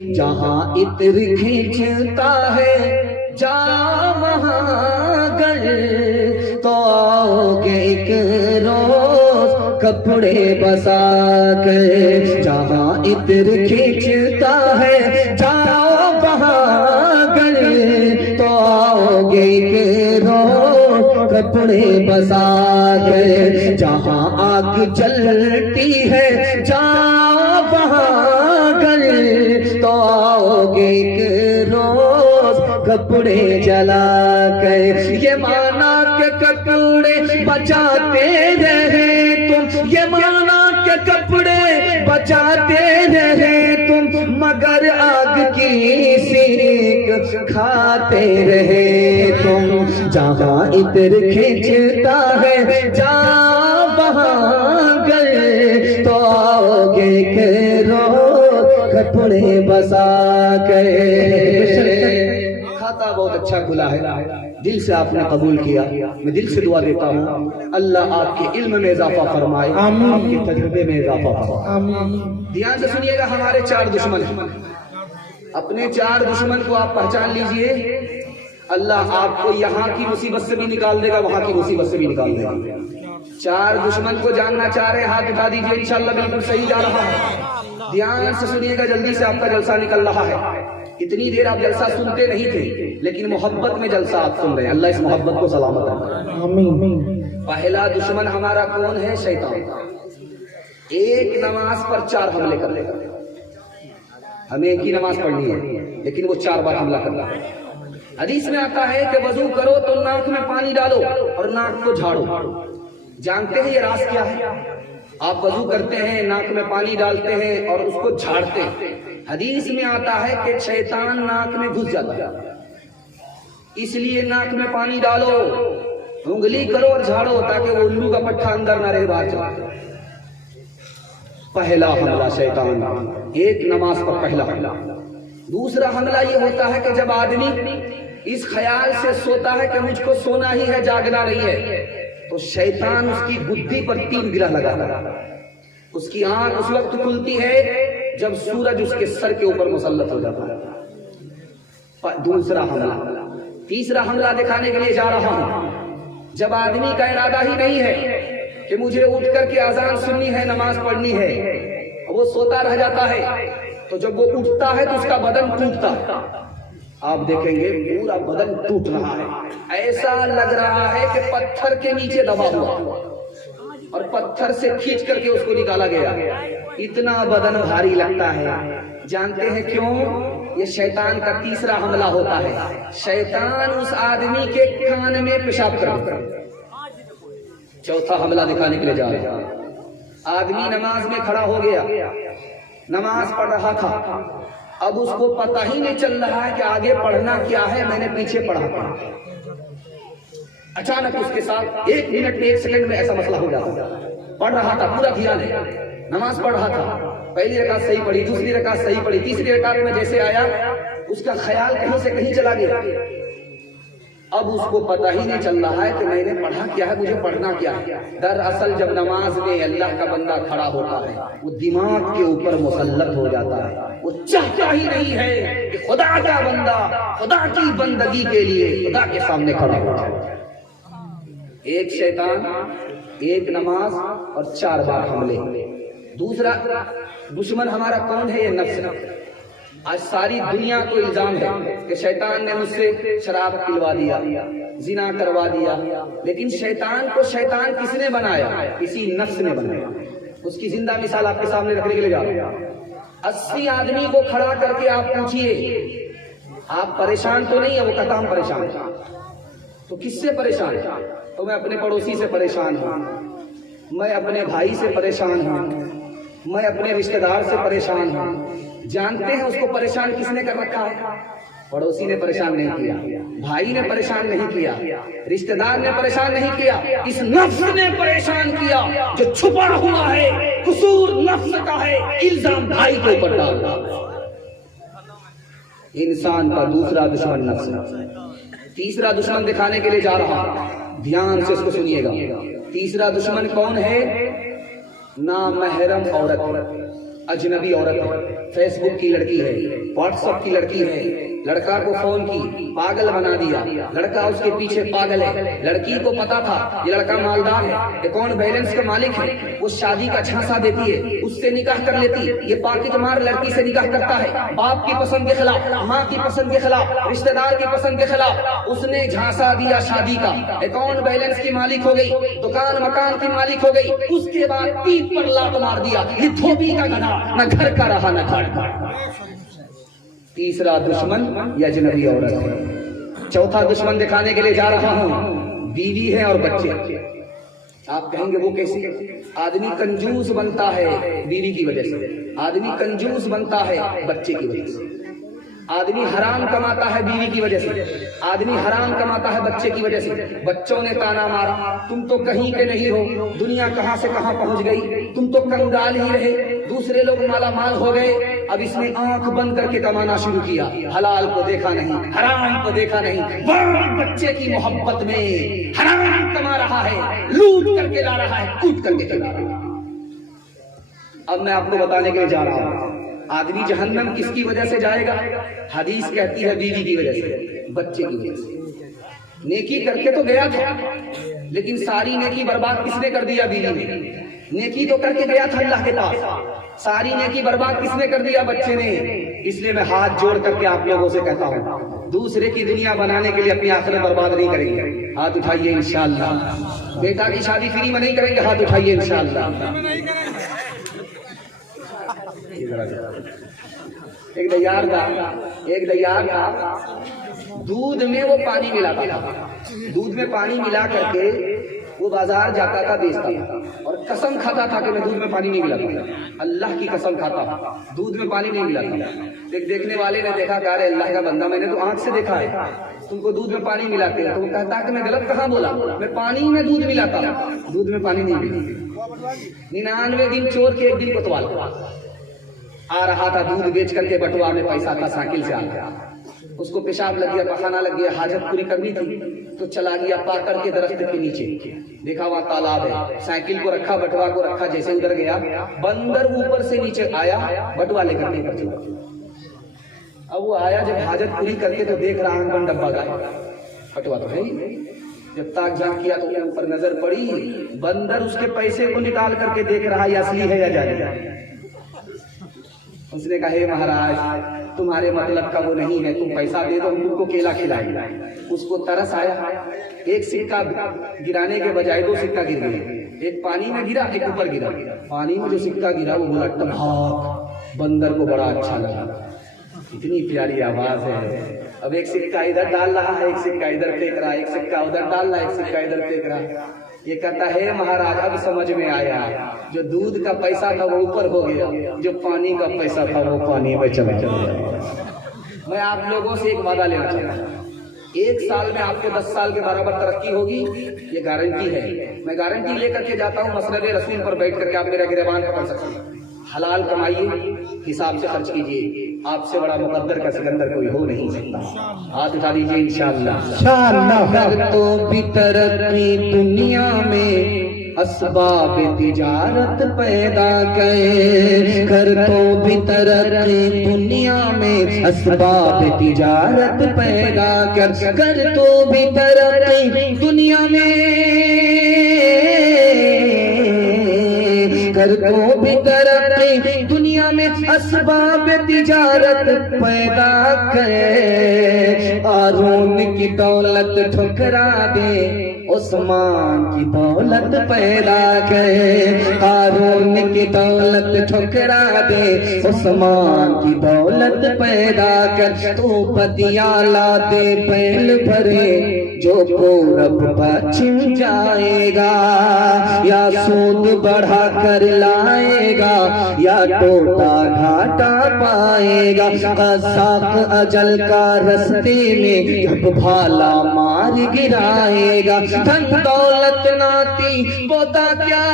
جہاں عطر کھینچتا ہے جا وہاں گر تو آؤ گے ایک روز کپڑے بسا کر. جہاں عطر کھینچتا ہے جاؤ وہاں گر تو آؤ گے ایک روز کپڑے بسا کر. جہاں آگ جلتی ہے جاؤ وہاں گر تو آؤ گے ایک روز کپڑے جلا کر. یہ مانا کہ کپڑے بچاتے رہے تم، یہ مانا کہ کپڑے بچاتے رہے تم، مگر آگ کی سیک کھاتے رہے تم. جہاں عطر کھینچتا ہے جا وہاں گئے تو آؤ گے ایک روز کپڑے بسا کے. کھاتا بہت اچھا کھلا ہے، دل سے آپ نے قبول کیا. میں دل سے دعا دیتا ہوں اللہ آپ کے علم میں اضافہ فرمائے، آپ کے تجربے میں اضافہ فرمائے. دھیان سے سنیے گا، ہمارے 4 دشمن ہیں. اپنے 4 دشمن کو آپ پہچان لیجئے. اللہ آپ کو یہاں کی مصیبت سے بھی نکال دے گا، وہاں کی مصیبت سے بھی نکال دے گا. 4 دشمن کو جاننا چاہ رہے ہیں، ہاتھ اٹھا دیجئے. انشاءاللہ بالکل صحیح جا رہا ہے. دھیان سے سنیے گا، جلدی سے آپ کا جلسہ نکل رہا ہے. اتنی دیر آپ جلسہ سنتے نہیں تھے، لیکن محبت میں جلسہ آپ سن رہے ہیں. اللہ اس محبت کو سلامت ہے. پہلا دشمن ہمارا کون ہے؟ شیطان. ایک نماز پر 4 حملے کر لے گا. ہمیں ایک ہی نماز پڑھنی ہے، لیکن وہ 4 بار حملہ کرنا ہے. حدیث میں آتا ہے کہ وضو کرو تو ناک میں پانی ڈالو اور ناک کو جھاڑو. جانتے ہیں یہ راز کیا ہے؟ آپ وضو کرتے ہیں، ناک میں پانی ڈالتے ہیں اور اس کو جھاڑتے ہیں. حدیث میں آتا ہے کہ شیطان ناک میں گھس جاتا ہے، اس لیے ناک میں پانی ڈالو، انگلی کرو اور جھاڑو تاکہ وہ الو کا پٹھا اندر نہ رہے، باہر چلا. پہلا حملہ شیطان، ایک نماز پر پہلا حملہ. دوسرا حملہ یہ ہوتا ہے کہ جب آدمی اس خیال سے سوتا ہے کہ مجھ کو سونا ہی ہے، جاگنا نہیں ہے، تو شیطان اس کی بدھی پر 3 گرہ لگاتا ہے. اس کی آنکھ اس وقت کھلتی ہے جب سورج اس کے سر کے اوپر مسلط ہو جاتا ہے. دوسرا حملہ. تیسرا حملہ دکھانے کے لیے جا رہا ہوں. جب آدمی کا ارادہ ہی نہیں ہے کہ مجھے اٹھ کر کے اذان سننی ہے، نماز پڑھنی ہے، وہ سوتا رہ جاتا ہے، تو جب وہ اٹھتا ہے تو اس کا بدن ٹوٹتا ہے. آپ دیکھیں گے پورا بدن ٹوٹ رہا ہے، ایسا لگ رہا ہے کہ پتھر کے نیچے دبا ہوا اور پتھر سے کھینچ کر کے اس کو نکالا گیا. اتنا بدن بھاری لگتا ہے. جانتے ہیں کیوں؟ یہ شیطان کا تیسرا حملہ ہوتا ہے. شیطان اس آدمی کے کان میں پیشاب کرتا ہے. چوتھا حملہ دکھانے کے لیے جا رہا ہے. آدمی نماز میں کھڑا ہو گیا، نماز پڑھ رہا تھا، اب اس کو پتہ ہی نہیں چل رہا ہے کہ آگے پڑھنا کیا ہے، میں نے پیچھے پڑھا تھا. اچانک اس کے ساتھ 1 منٹ میں 1 سیکنڈ میں ایسا مسئلہ ہو جاتا. پڑھ رہا تھا، پورا دھیان ہے، نماز پڑھ رہا تھا، پہلی رکعت صحیح پڑھی، دوسری رکعت صحیح پڑھی، تیسری رکعت میں جیسے آیا اس کا خیال کہیں سے کہیں چلا گیا. اب اس کو پتہ ہی نہیں چل رہا ہے کہ میں نے پڑھا کیا ہے، مجھے پڑھنا کیا ہے. دراصل جب نماز میں اللہ کا بندہ کھڑا ہوتا ہے، وہ دماغ کے اوپر مسلط ہو جاتا ہے. وہ چاہتا ہی نہیں ہے کہ خدا کا بندہ خدا کی بندگی کے لیے خدا کے سامنے کھڑا ہو جائے. ایک شیطان، ایک نماز اور 4 بار حملے. دوسرا دشمن ہمارا کون ہے؟ یہ نفس. آج ساری دنیا کو الزام ہے کہ شیطان نے مجھ سے شراب پلوا دیا، زنا کروا دیا، لیکن شیطان کو شیطان کس نے بنایا؟ کسی نفس نے بنایا. اس کی زندہ مثال آپ کے سامنے رکھنے کے لیے جا رہا ہوں. 80 آدمی کو کھڑا کر کے آپ پوچھئے آپ پریشان تو نہیں ہے؟ وہ کہتا ہم پریشان ہیں. تو کس سے پریشان ہے؟ تو میں اپنے پڑوسی سے پریشان ہوں، میں اپنے بھائی سے پریشان ہوں، میں اپنے رشتہ دار سے پریشان ہوں. جانتے ہیں اس کو پریشان کس نے کر رکھا ہے؟ پڑوسی نے پریشان نہیں کیا، بھائی نے پریشان نہیں کیا، رشتہ دار نے پریشان نہیں کیا، اس نفس نے پریشان کیا جو چھپا ہوا ہے. قصور نفس کا ہے، الزام بھائی کے اوپر ڈالنا. انسان کا دوسرا دشمن نفس ہے. تیسرا دشمن دکھانے کے لیے جا رہا ہوں، دھیان سے اس کو سنیے گا. تیسرا دشمن کون ہے؟ نامحرم عورت، اجنبی عورت ہے، فیس بک کی لڑکی ہے، व्हाट्सएप की लड़की है, लड़का को फोन की, पागल बना दिया, लड़का उसके पीछे पागल है। लड़की को पता था ये लड़का मालदार है, अकाउंट बैलेंस का मालिक है, वो शादी का झांसा देती है, उससे निकाह कर लेती। ये पाकिट मार लड़की से निकाह करता है, बाप की पसंद के खिलाफ, माँ की पसंद के खिलाफ, रिश्तेदार की पसंद के खिलाफ। उसने झांसा दिया शादी का, अकाउंट बैलेंस की मालिक हो गई, दुकान मकान की मालिक हो गई। उसके बाद पीठ पर लात मार दिया, ये धोबी का गधा, न घर का रहा न घाट का। तीसरा दुश्मन ये अजनबी औरत है। चौथा दुश्मन दिखाने के लिए जा रहा हूं, बीवी है और बच्चे। आप कहेंगे वो कैसे? आदमी कंजूस बनता है बीवी की वजह से, आदमी कंजूस बनता है बच्चे की वजह से, आदमी हराम कमाता है बीवी की वजह से, आदमी हराम कमाता है बच्चे की वजह से। बच्चों ने ताना मारा, तुम तो कहीं के नहीं हो, दुनिया कहां से कहां पहुंच गई, तुम तो कंगाल ही रहे, दूसरे लोग माला माल हो गए। अब इसने आंख बंद करके कमाना शुरू किया, हलाल को देखा नहीं, हराम को देखा नहीं, बच्चे की मोहब्बत में हराम कमा रहा है, लूट करके ला रहा है, कूट करके चला रहा है। अब मैं आपको बताने के लिए जा रहा हूं, आदमी जहन्नम किसकी वजह से जाएगा? हदीस कहती है बीवी की वजह से, बच्चे की वजह से। नेकी करके तो गया था, लेकिन सारी नेकी बर्बाद किसने कर दिया? बीवी ने। नेकी तो करके गया था अल्लाह के पास, सारी नेकी बर्बाद किसने कर दिया? बच्चे ने। इसलिए मैं हाथ जोड़ करके आप लोगों से कहता हूँ, दूसरे की दुनिया बनाने के लिए अपनी आखिरत बर्बाद नहीं करेंगे। हाथ उठाइए इंशाअल्लाह। बेटा की शादी फ्री में नहीं करेंगे, हाथ उठाइए इंशाअल्लाह। एक दयार था, दूध में वो पानी मिलाता था, दूध में पानी मिला करके वो बाजार जाता था, बेचता था, और कसम खाता था कि मैं दूध में पानी नहीं मिलाता, अल्लाह की कसम खाता, दूध में पानी नहीं मिलाता। एक देखने वाले ने देखा, कहा अरे अल्लाह का बंदा, मैंने तो आंख से देखा है तुमको दूध में पानी मिलाते हैं। तो वो कहता कि मैं गलत कहाँ बोला, मैं पानी में दूध मिलाता, दूध में पानी नहीं मिलाता। 99 दिन चोर के एक दिन कोतवाल आ रहा था, दूध बेच करके बटुआ में पैसा था, साइकिल से आ गया, उसको पेशाब लग गया, पखाना लग गया, हाजत पूरी करनी थी, तो चला गया पाकर के दरख्त के नीचे, देखा वहां तालाब है, साइकिल को रखा, बटुआ को रखा, जैसे उधर गया, बंदर ऊपर से नीचे आया, बटुआ लेकर नहीं कर चला। अब वो आया, जब हाजत पूरी करके तो देख रहा अंगन डब्बा गायब, बटुआ तो है ही। जब ताक झांक किया तो ऊपर नजर पड़ी, बंदर उसके पैसे को निकाल करके देख रहा, ये असली है या जाली। उसने कहा, हे महाराज, तुम्हारे मतलब का वो नहीं है, तुम पैसा दे दो, हम तुमको केला खिलाएंगे। उसको तरस आया, एक सिक्का गिराने के बजाय 2 सिक्का गिर गए, एक पानी में गिरा, एक ऊपर गिरा। पानी में जो सिक्का गिरा वो बोला टमाक, बंदर को बड़ा अच्छा लगा, इतनी प्यारी आवाज है। अब एक सिक्का इधर डाल रहा है, एक सिक्का इधर फेंक रहा है, एक सिक्का उधर डाल रहा है, एक सिक्का इधर फेंक रहा है। ये कहता है, महाराज अब समझ में आया, जो दूध का पैसा था वो ऊपर हो गया, जो पानी का पैसा था वो पानी में चला गया। मैं आप लोगों से एक वादा लेना चाहता हूँ, 1 साल में आपको 10 साल के बराबर तरक्की होगी, ये गारंटी है। मैं गारंटी लेकर के जाता हूँ, मसनद रसूल पर बैठ करके आप मेरा गिरबान पकड़ सकते हैं। हलाल कमाइए, हिसाब से खर्च कीजिए, आपसे बड़ा मुकद्दर का सिकंदर कोई हो नहीं सकता। हाथ उठा दीजिए इंशाअल्लाह। तो भी तरक्की दुनिया में असबाब तिजारत पैदा करे, कर तो भी तरक्की दुनिया में असबाब तिजारत पैदा कर तो भी तरक्की दुनिया में, कर तो भी तरक्की दुनिया में असबाब तिजारत पैदा करे। कारून की दौलत ठुकरा दे, उस्मान की दौलत पैदा करे। कारून की दौलत ठुकरा दे, उस्मान की दौलत पैदा कर। तो पतियाला दे बैल भरे, जो पूरब पश्चिम जाएगा, या सूद बढ़ा कर लाएगा, या टोटा घाटा पाएगा। कसाक अजल का रस्ते में जब भाला मार गिराएगा। धन दौलत नाती पोता क्या,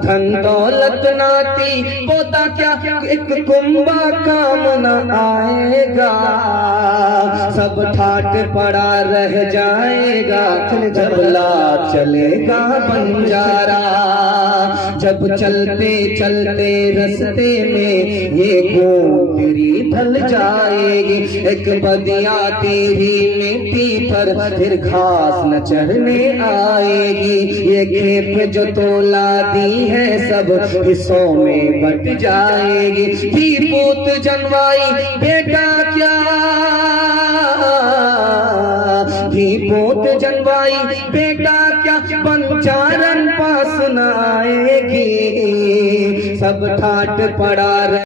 धन दौलत नाती पोता क्या एक कुंभा काम न आएगा, सब ठाट पड़ा रह जाएगा, जबला चलेगा बंजारा। जब चलते चलते रस्ते में ये गोदरी ढल जाएगी, एक बदिया तेरी मिट्टी पर फिर घास न चढ़ने आएगी। ये खेप जो तोला दी है सब हिस्सों में बट जाएगी। थी पोत जनवाई बेटा क्या, थी पोत जनवाई बेटा क्या, पंचारन पास न आएगी, सब ठाट पड़ा